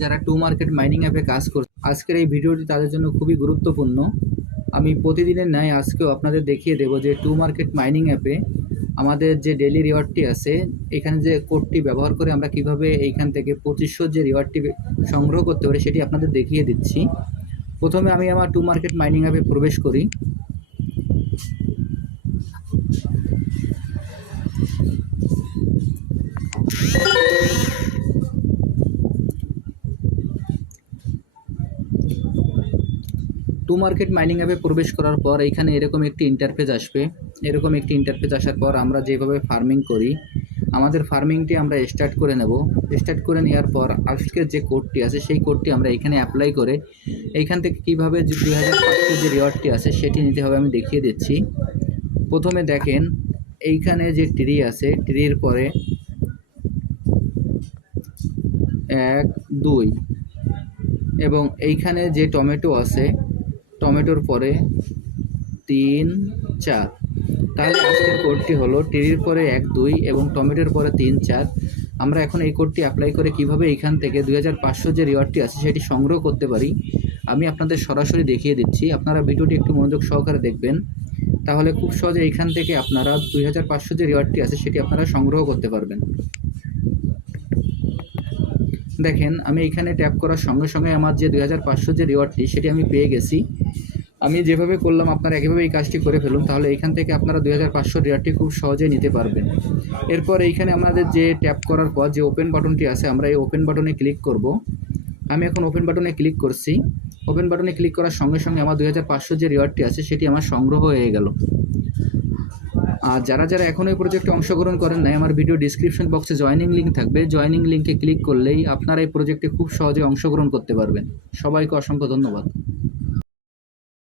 যারা to market mining অ্যাপে কাজ করছে আজকের এই ভিডিওটি তাদের জন্য খুবই গুরুত্বপূর্ণ। আমি প্রতিদিনের ন্যায় আজকেও আপনাদের দেখিয়ে দেবো যে টু মার্কেট মাইনিং অ্যাপে আমাদের যে ডেলি রিওয়ার্ডটি আছে, এখানে যে কোডটি ব্যবহার করে আমরা কীভাবে এইখান থেকে পঁচিশশো যে রিওয়ার্ডটি সংগ্রহ করতে পারি সেটি আপনাদের দেখিয়ে দিচ্ছি। প্রথমে আমি আমার টু মার্কেট মাইনিং অ্যাপে প্রবেশ করি। টু মার্কেট মাইনিং অ্যাপে প্রবেশ করার পর এইখানে এরকম একটি ইন্টারফেস আসবে। এরকম একটি ইন্টারফেস আসার পর আমরা যেভাবে ফার্মিং করি, আমাদের ফার্মিংটি আমরা স্টার্ট করে নেব। স্টার্ট করে নেওয়ার পর আজকের যে কোডটি আছে, সেই কোডটি আমরা এখানে অ্যাপ্লাই করে এইখান থেকে কীভাবে যে দুই হাজার পাঁচশো যে রিওয়ার্ডটি আছে, সেটি নিতে হবে আমি দেখিয়ে দিচ্ছি। প্রথমে দেখেন, এইখানে যে ট্রি আছে ট্রির পরে এক, দুই এবং এইখানে যে টমেটো আছে টমেটোর পরে তিন, চার। তাহলে আজকের কোডটি হলো টেরির পরে এক, দুই এবং টমেটোর পরে তিন, চার। আমরা এখন এই কোডটি অ্যাপ্লাই করে কীভাবে এইখান থেকে দুই হাজার পাঁচশো যে রিওয়ার্ডটি আছে সেটি সংগ্রহ করতে পারি, আমি আপনাদের সরাসরি দেখিয়ে দিচ্ছি। আপনারা ভিডিওটি একটু মনোযোগ সহকারে দেখবেন। তাহলে খুব সহজে এইখান থেকে আপনারা দুই হাজার পাঁচশো যে রিওয়ার্ডটি আছে সেটি আপনারা সংগ্রহ করতে পারবেন। দেখেন, আমি এখানে ট্যাপ করার সঙ্গে সঙ্গে আমার যে দুই হাজার পাঁচশো যে রিওয়ার্ডটি সেটি আমি পেয়ে গেছি। আমি যেভাবে করলাম, আপনারা একইভাবে এই কাজটি করে ফেলুন, তাহলে এখান থেকে আপনারা দুই হাজার পাঁচশো রিওয়ার্ডটি খুব সহজেই নিতে পারবেন। এরপর এইখানে আমাদের যে ট্যাপ করার পর যে ওপেন বাটনটি আছে, আমরা এই ওপেন বাটনে ক্লিক করব। আমি এখন ওপেন বাটনে ক্লিক করছি। ওপেন বাটনে ক্লিক করার সঙ্গে সঙ্গে আমার দুই হাজার পাঁচশো যে রিওয়ার্ডটি আছে, সেটি আমার সংগ্রহ হয়ে গেল। আর যারা যারা এখন এই প্রজেক্টে অংশগ্রহণ করেন নাই, আমার ভিডিও ডিসক্রিপশন বক্সে জয়নিং লিঙ্ক থাকবে। জয়নিং লিঙ্কে ক্লিক করলেই আপনারা এই প্রজেক্টে খুব সহজে অংশগ্রহণ করতে পারবেন। সবাইকে অসংখ্য ধন্যবাদ।